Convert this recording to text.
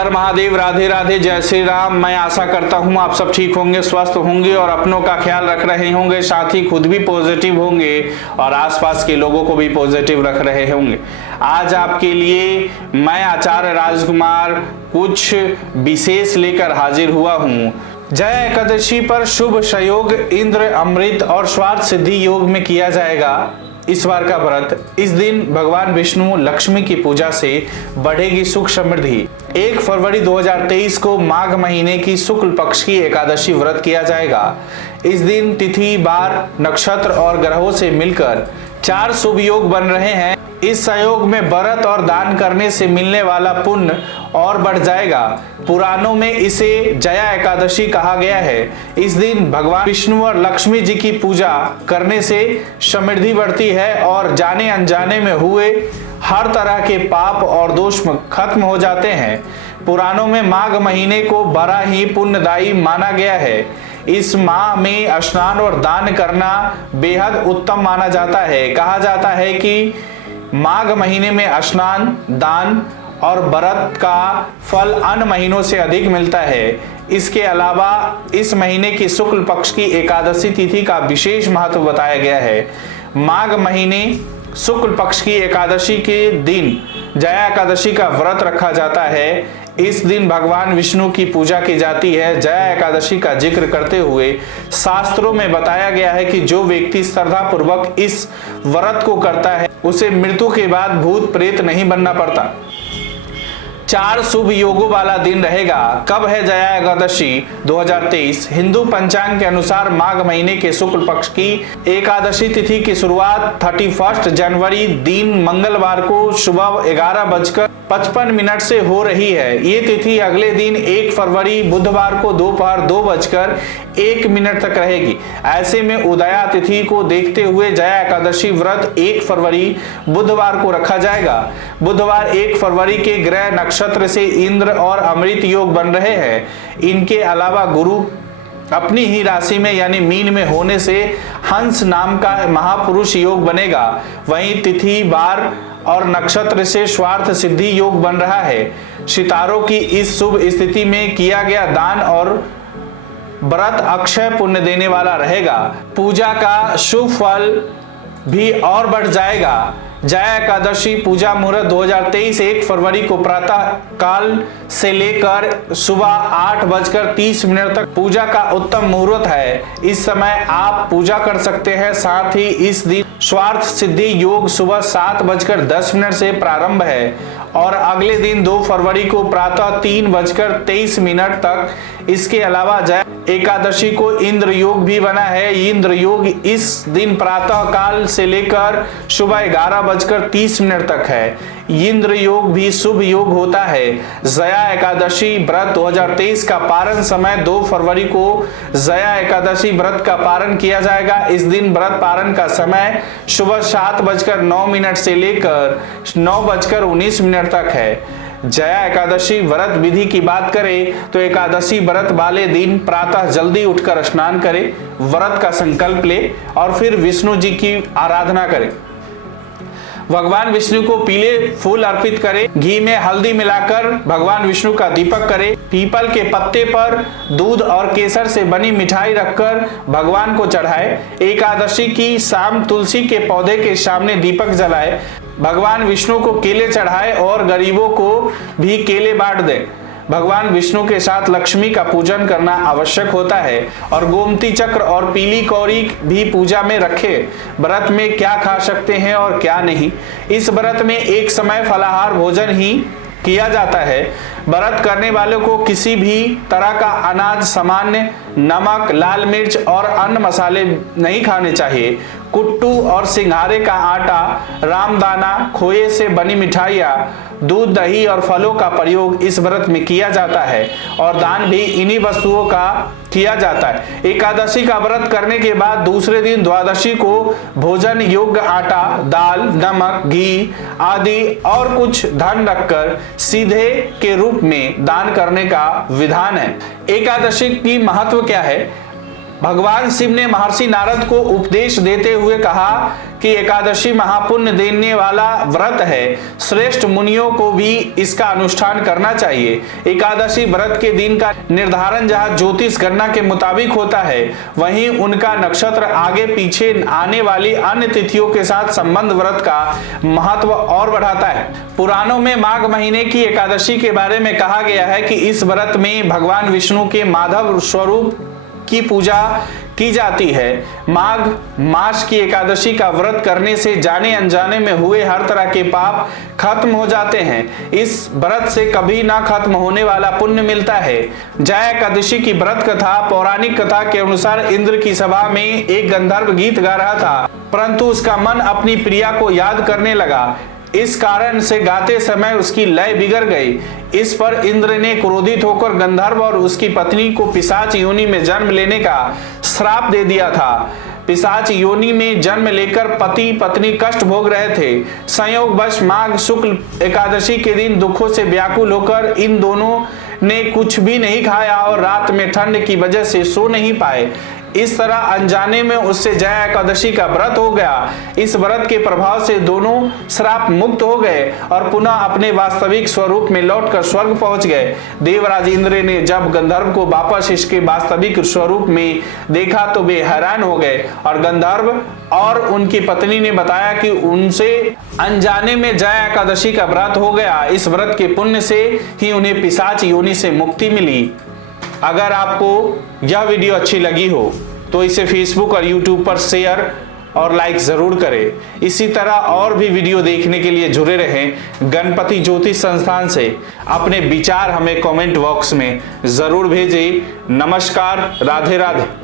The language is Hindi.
हर हर महादेव, राधे राधे, जय श्री राम। मैं आशा करता हूँ आप सब ठीक होंगे, स्वस्थ होंगे और अपनों का ख्याल रख रहे होंगे, साथ ही खुद भी पॉजिटिव होंगे और आसपास के लोगों को भी पॉजिटिव रख रहे होंगे। आज आपके लिए मैं आचार्य राजकुमार कुछ विशेष लेकर हाजिर हुआ हूँ। जया एकादशी पर शुभ संयोग इंद्र, अमृत और स्वार्थ सिद्धि योग में किया जाएगा इस बार का व्रत। इस दिन भगवान विष्णु लक्ष्मी की पूजा से बढ़ेगी सुख समृद्धि। 1 फरवरी 2023 को माघ महीने की शुक्ल पक्ष की एकादशी व्रत किया जाएगा। इस दिन तिथि, बार, नक्षत्र और ग्रहों से मिलकर 4 शुभ योग बन रहे हैं। इस संयोग में व्रत और दान करने से मिलने वाला पुण्य और बढ़ जाएगा। पुराणों में इसे जया एकादशी कहा गया है। इस दिन भगवान विष्णु और लक्ष्मी जी की पूजा करने से समृद्धि बढ़ती है और जाने अनजाने में हुए हर तरह के पाप और दोष खत्म हो जाते हैं। पुराणों में माघ महीने को बड़ा ही पुण्यदायी माना गया है। इस माह में स्नान और दान करना बेहद उत्तम माना जाता है। कहा जाता है कि माघ महीने में स्नान, दान और व्रत का फल अन्य महीनों से अधिक मिलता है। इसके अलावा इस महीने की शुक्ल पक्ष की एकादशी तिथि का विशेष महत्व बताया गया है। माघ महीने शुक्ल पक्ष की एकादशी के दिन जया एकादशी का व्रत रखा जाता है। इस दिन भगवान विष्णु की पूजा की जाती है। जया एकादशी का जिक्र करते हुए शास्त्रों में बताया गया है कि जो व्यक्ति श्रद्धा पूर्वक इस व्रत को करता है उसे मृत्यु के बाद भूत प्रेत नहीं बनना पड़ता। 4 शुभ योगों वाला दिन रहेगा। कब है जया एकादशी 2023? हिंदू पंचांग के अनुसार माघ महीने के शुक्ल पक्ष की एकादशी तिथि की शुरुआत 31 जनवरी दिन मंगलवार को सुबह 11:55 से हो रही है। ये तिथि अगले दिन 1 फरवरी बुधवार को दोपहर 2:01 तक रहेगी। ऐसे में उदया तिथि को देखते हुए जया एकादशी व्रत 1 फरवरी बुधवार को रखा जाएगा। बुधवार 1 फरवरी के ग्रह नक्षत्र से इंद्र और अमृत योग बन रहे हैं। इनके अलावा गुरु अपनी ही राशि में यानी मीन में होने से हंस नाम का महापुरुष योग बनेगा। वहीं तिथि, बार और नक्षत्र से स्वार्थ सिद्धि योग बन रहा है। सितारों की इस शुभ स्थिति में किया गया दान और व्रत अक्षय पुण्य देने वाला रहेगा। पूजा का शुभ फल भी और बढ़ जाएगा। जया एकादशी पूजा मुहूर्त 2023 1 फरवरी को प्रातः काल से लेकर सुबह 8:30 तक पूजा का उत्तम मुहूर्त है। इस समय आप पूजा कर सकते हैं। साथ ही इस दिन स्वार्थ सिद्धि योग सुबह 7:10 से प्रारंभ है और अगले दिन 2 फरवरी को प्रातः 3:23 तक। इसके अलावा जया एकादशी को इंद्र योग भी बना है। इंद्र योग इस दिन प्रातः काल से लेकर सुबह 11:30 तक है। इंद्र योग भी शुभ योग होता है। जया एकादशी व्रत 2023 का पारण समय 2 फरवरी को जया एकादशी व्रत का पारण किया जाएगा। इस दिन व्रत पारण का समय सुबह 7:09 से लेकर 9:19 तक है। जया एकादशी व्रत विधि की बात करें तो एकादशी व्रत वाले दिन प्रातः जल्दी उठकर स्नान करें, व्रत का संकल्प ले और फिर विष्णु जी की आराधना करें। भगवान विष्णु को पीले फूल अर्पित करें। घी में हल्दी मिलाकर भगवान विष्णु का दीपक करें। पीपल के पत्ते पर दूध और केसर से बनी मिठाई रखकर भगवान को चढ़ाए। एकादशी की शाम तुलसी के पौधे के सामने दीपक जलाए। भगवान विष्णु को केले चढ़ाए और गरीबों को भी केले बांट दे। भगवान विष्णु के साथ लक्ष्मी का पूजन करना आवश्यक होता है और गोमती चक्र और पीली कौड़ी भी पूजा में रखे। व्रत में क्या खा सकते हैं और क्या नहीं। इस व्रत में एक समय फलाहार भोजन ही किया जाता है। व्रत करने वालों को किसी भी तरह का अनाज, सामान्य नमक, लाल मिर्च और अन्य मसाले नहीं खाने चाहिए। कुट्टू और सिंघारे का आटा, रामदाना, खोए से बनी मिठाइयाँ, दूध, दही और फलों का प्रयोग इस व्रत में किया जाता है और दान भी इन्हीं वस्तुओं का किया जाता है। एकादशी का व्रत करने के बाद दूसरे दिन द्वादशी को भोजन योग्य आटा, दाल, नमक, घी आदि और कुछ धन रखकर सीधे के रूप में दान करने का विधान है। एकादशी की महत्व क्या है? भगवान शिव ने महर्षि नारद को उपदेश देते हुए कहा कि एकादशी महापुण्य देने वाला व्रत है। श्रेष्ठ मुनियों को भी इसका अनुष्ठान करना चाहिए। एकादशी व्रत के दिन का निर्धारण जहां ज्योतिष गणना के मुताबिक होता है, वहीं उनका नक्षत्र आगे पीछे आने वाली अन्य तिथियों के साथ संबंध व्रत का महत्व और बढ़ाता है। पुराणों में माघ महीने की एकादशी के बारे में कहा गया है कि इस व्रत में भगवान विष्णु के माधव स्वरूप की पूजा की जाती है। माघ मास की एकादशी का व्रत करने से जाने अनजाने में हुए हर तरह के पाप खत्म हो जाते हैं। इस व्रत से कभी ना खत्म होने वाला पुण्य मिलता है। जया एकादशी की व्रत कथा पौराणिक कथा के अनुसार इंद्र की सभा में एक गंधर्व गीत गा रहा था, परंतु उसका मन अपनी प्रिया को याद करने लगा। इस कारण से गाते समय उसकी लय बिगड़ गई। इस पर इंद्र ने क्रोधित होकर गंधर्व और उसकी पत्नी को पिशाच योनि में जन्म लेने का श्राप दे दिया था। पिशाच योनि में जन्म लेकर पति पत्नी कष्ट भोग रहे थे। संयोगवश माघ शुक्ल एकादशी के दिन दुखों से व्याकुल होकर इन दोनों ने कुछ भी नहीं खाया और रात में ठंड की वजह से सो नहीं पाए। इस तरह अनजाने में उससे जया एकादशी का व्रत हो गया। इस व्रत के प्रभाव से दोनों श्राप मुक्त हो गए और पुनः अपने वास्तविक स्वरूप में लौटकर स्वर्ग पहुंच गए। देवराज इंद्र ने जब गंधर्व को वापस इसके वास्तविक स्वरूप में देखा तो वे हैरान हो गए और गंधर्व और उनकी पत्नी ने बताया कि उनसे अनजाने में जया एकादशी का व्रत हो गया। इस व्रत के पुण्य से ही उन्हें पिशाच योनि से मुक्ति मिली। अगर आपको यह वीडियो अच्छी लगी हो तो इसे फेसबुक और यूट्यूब पर शेयर और लाइक जरूर करें। इसी तरह और भी वीडियो देखने के लिए जुड़े रहें। गणपति ज्योतिष संस्थान से अपने विचार हमें कमेंट बॉक्स में जरूर भेजें। नमस्कार, राधे राधे।